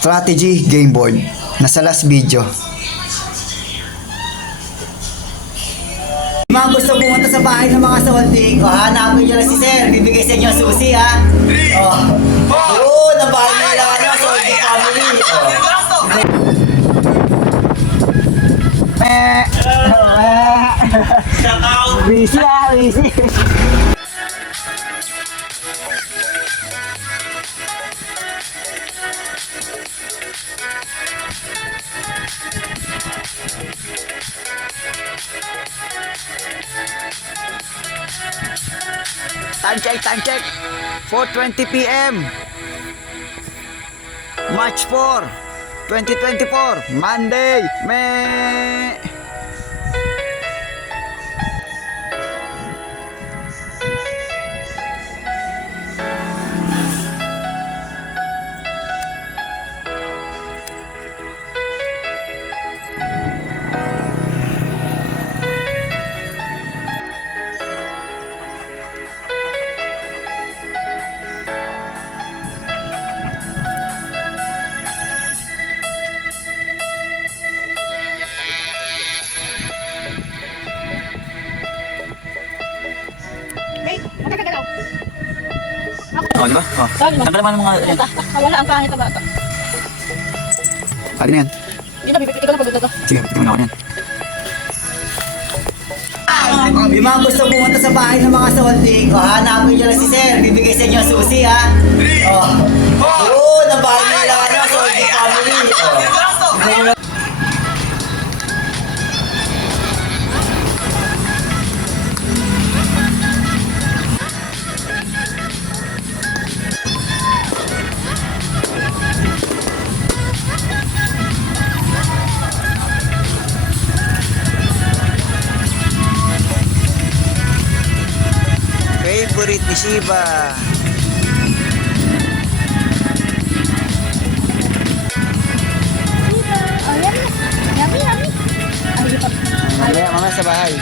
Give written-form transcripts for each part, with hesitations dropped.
Strategy game board. Nasa last video. Mga gusto pumunta sa bahay ng mga solding, hanapin nyo lang si Sir. Bibigay sa inyo ang susi, ha? Oo, nabahay nila solding family. Busy, busy. Time check. 4:20 PM. March 4, 2024, Monday, May. Oh, di ba? Oh. Tanggal naman ang mga... Wala ang pangit na bata. Alin yan? Hindi na, bibigyan ko na pagdato. Sige, pitin mo na ako yan. Yung mga gusto pumunta sa bahay ng mga solding, hanapin nyo lang si Sir. Bibigay sa inyo ang susi, ha? Oo, nabahay nila solding family. Favorite ni Shiba. Oh, yummy. Yummy. Ay, ito. Mamaya sa bahay.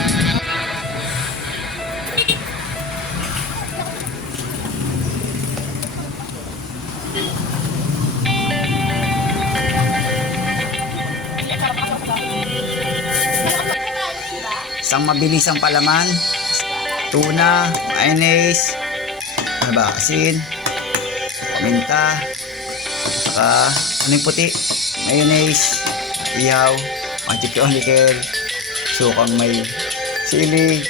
Isang mabilisang palaman. Tuna, mayonnaise, asin, paminta, saka ano yung puti, mayonnaise, ihaw, manchikyon liquor, sukang may sili,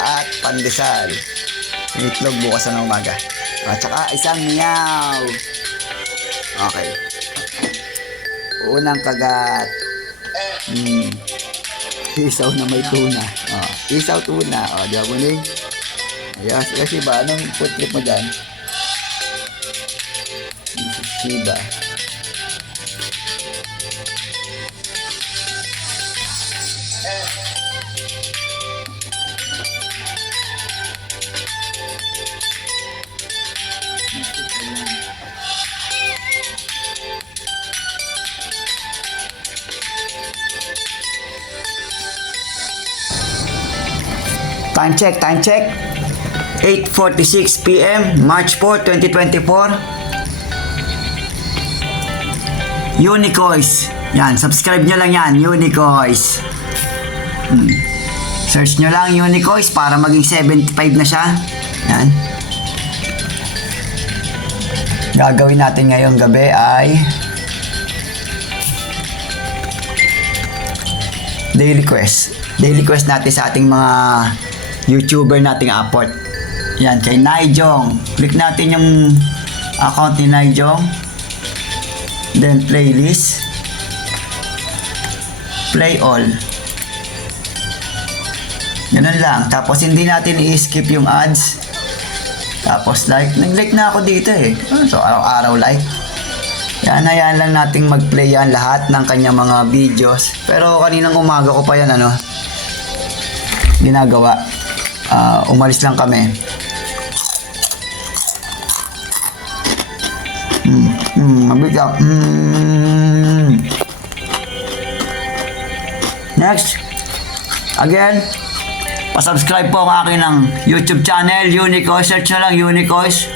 at pandesal. Itlog bukas na umaga. At saka isang niyaw. Okay. Unang kagat. Isaw na may tuna. Isaw tuna. Di ba muling? Yes, kasi ba? Anong food trip mo dyan? Shiba. Time check. 8:46 PM, March 4, 2024. Unicois. Yan, subscribe nyo lang yan, Unicois. Search nyo lang Unicois para maging 75 na siya. Yan. Gagawin natin ngayong gabi ay daily quest. Daily quest natin sa ating mga YouTuber nating apport. Yan, kay Naijong. Click natin yung account ni Naijong. Then playlist. Play all. Ganun lang. Tapos hindi natin i-skip yung ads. Tapos like. Nag-like na ako dito eh. So araw-araw like. Yan, hayaan lang nating mag-play yan lahat ng kanyang mga videos. Pero kaninang umaga ko pa yan ginagawa. Umalis lang kami. Mabigat. Next. Again, pasubscribe po ang akin ng YouTube channel, Unicois. Search na lang Unicois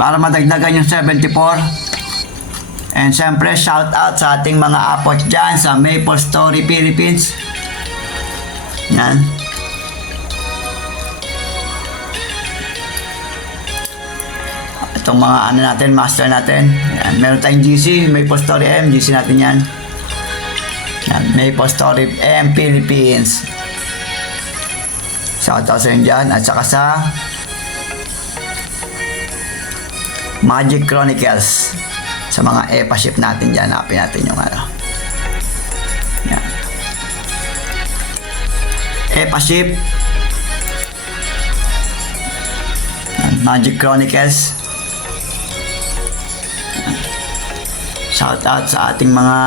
para madagdagan yung 74. And syempre, shout out sa ating mga apot dyan sa Maple Story Philippines. Yan. Itong mga ano natin, master natin. Yan. Meron tayong GC, Maple Story M, GC natin yan. Yan, Maple Story M Philippines. Shout out sa inyo dyan. At saka sa Magic Chronicles. Sa mga EPA ship natin dyan, hanapin natin yung ano. Yan. EPA ship. Yan, Magic Chronicles. Shout out sa ating mga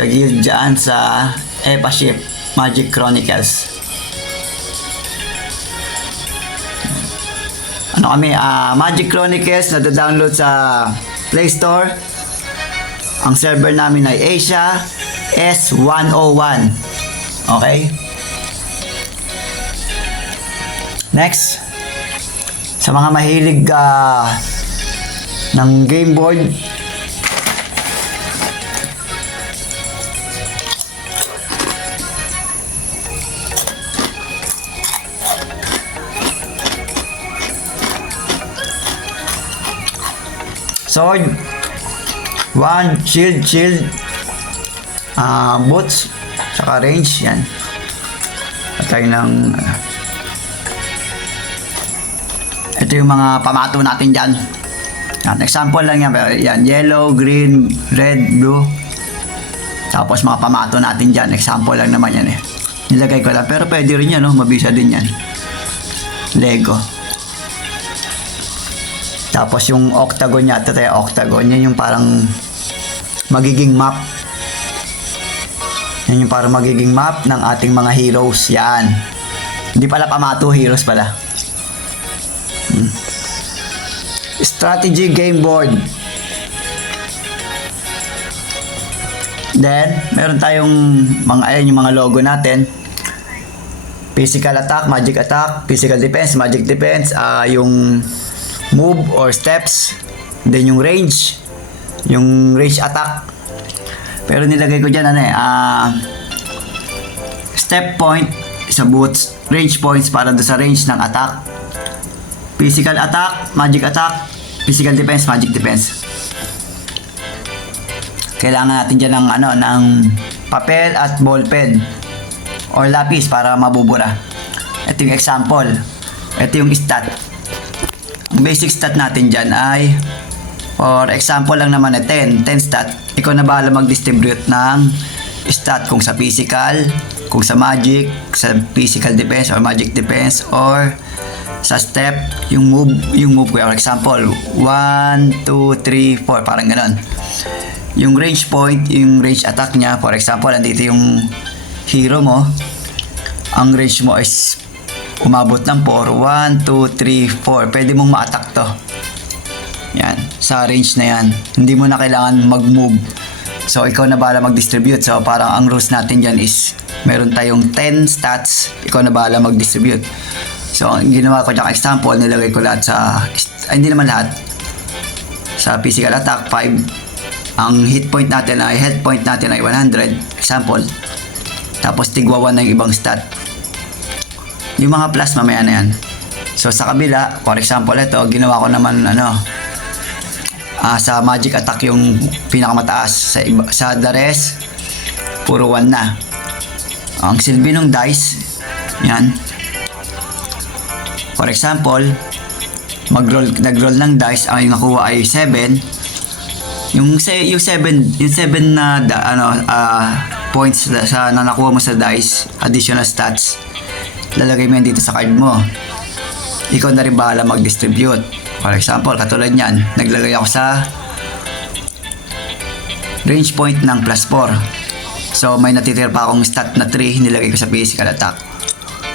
kagil dyan sa EPA ship Magic Chronicles. Ano kami, Magic Chronicles na download sa Play Store. Ang server namin ay Asia S101. Okay? Next, sa mga mahilig ng game board, sword, wand, shield, boots, saka range, yan. Patay ng ito yung mga pamato natin dyan. Yan, example lang yan, pero yan, yellow, green, red, blue. Tapos mga pamato natin dyan, example lang naman yan eh. Nilagay ko lang, pero pwede rin yan, no? Mabisa din yan. Lego. Tapos yung octagon yata tayo, octagon, yan yung parang magiging map. Yan yung parang magiging map ng ating mga heroes. Yan. Hindi pala pamato, heroes pala. Strategy game board. Then, meron tayong mga, ayan yung mga logo natin. Physical attack, magic attack, physical defense, magic defense, yung move or steps, then yung range attack. Pero nilagay ko dyan step point sa boots, range points para do sa range ng attack, physical attack, magic attack, physical defense, magic defense. Kailangan natin dyan ng papel at ballpen or lapis para mabubura. Ito yung example, ito yung stat. Ang basic stat natin dyan ay, for example lang naman 10 stat. Ikaw na bahala mag-distribute ng stat kung sa physical, kung sa magic, sa physical defense or magic defense, or sa step, yung move ko. For example, 1, 2, 3, 4, parang ganon. Yung range point, yung range attack niya, for example, andito yung hero mo. Ang range mo is umabot ng 4. 1, 2, 3, 4. Pwede mong ma-attack to. Yan. Sa range na yan. Hindi mo na kailangan mag-move. So, ikaw na bahala mag-distribute. So, parang ang rules natin dyan is meron tayong 10 stats. Ikaw na bahala mag-distribute. So, ang ginawa ko dyan example, nilagay ko lahat sa... hindi naman lahat. Sa physical attack, 5. Ang hit point natin ay, health point natin ay 100. Example. Tapos, tigwa 1 na yung ibang stat. Yung mga plus mamaya na yan. So sa kabila, for example ito, ginawa ko naman sa magic attack yung pinakamataas. Sa the rest, puro 1 na. Ang silbi ng dice, yan. For example, nag-roll ng dice, ang nakuha ay 7. Yung 7 na points sa na nakuha mo sa dice, additional stats, lalagay mo yan dito sa card mo. Ikaw na rin bahala mag-distribute. For example, katulad nyan, naglagay ako sa range point ng +4. So, may natitira pa akong stat na 3, nilagay ko sa physical attack.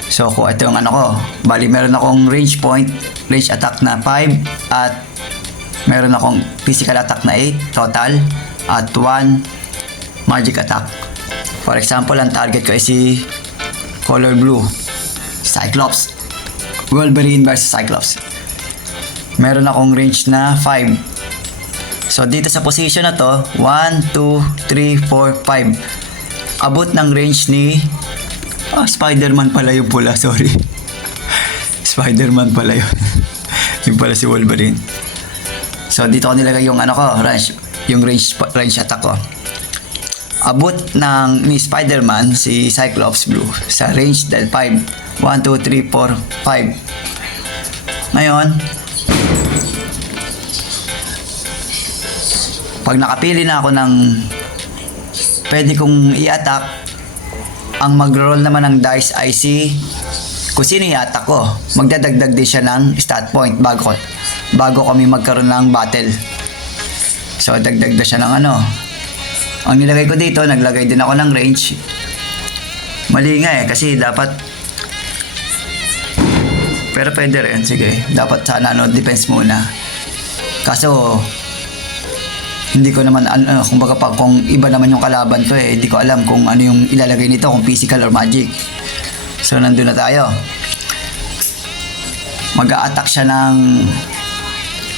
So, kung ito yung ko, bali meron akong range point, range attack na 5, at meron akong physical attack na 8 total, at 1 magic attack. For example, ang target ko ay si color blue, Cyclops. Wolverine versus Cyclops. Meron akong range na 5. So, dito sa position na to, 1, 2, 3, 4, 5. Abot ng range ni... Spider-Man pala yung pula, sorry. Spider-Man pala yun. Yung pala si Wolverine. So, dito ko nilagay yung range attack ko. Abot ni Spider-Man, si Cyclops Blue, sa range del 5. 1, 2, 3, 4, 5. Ngayon, pag nakapili na ako ng pwede kong i-attack, ang mag-roll naman ng dice ay kung sino i-attack ko. Magdadagdag din siya ng stat point bago kami magkaroon ng battle. So, dagdag na siya ng Ang nilagay ko dito, naglagay din ako ng range. Mali nga kasi dapat pero pwede rin, sige. Dapat sana defense muna. Kaso, hindi ko naman, kumbaga kung iba naman yung kalaban ko hindi ko alam kung ano yung ilalagay nito, kung physical or magic. So, nandun na tayo. Mag-a-attack siya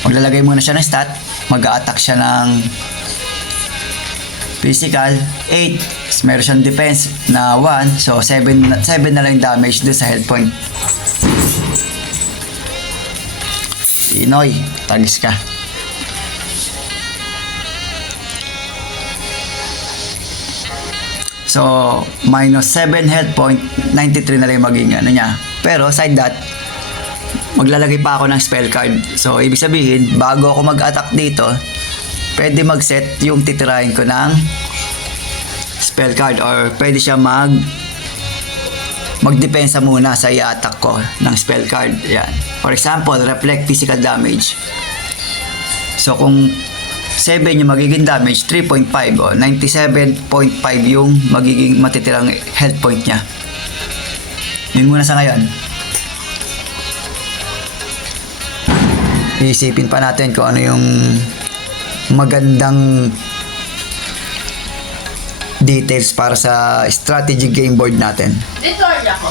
maglalagay muna siya ng stat. Mag-a-attack siya ng physical, 8. Meron siyang defense na 1. So, 7 na lang damage doon sa health point. Inoy, tagis ka. So, minus 7 health point, 93 na lang maging niya. Pero, side that, maglalagay pa ako ng spell card. So, ibig sabihin, bago ako mag-attack dito, pwede mag-set yung titirahin ko ng spell card or pwede siya magdepensa muna sa i-attack ko ng spell card. Yan. For example, reflect physical damage. So, kung 7 yung magiging damage, 3.5 o 97.5 yung magiging matitirang health point niya. Yun muna sa ngayon. Iisipin pa natin kung ano yung magandang details para sa strategy game board natin. Dito ako.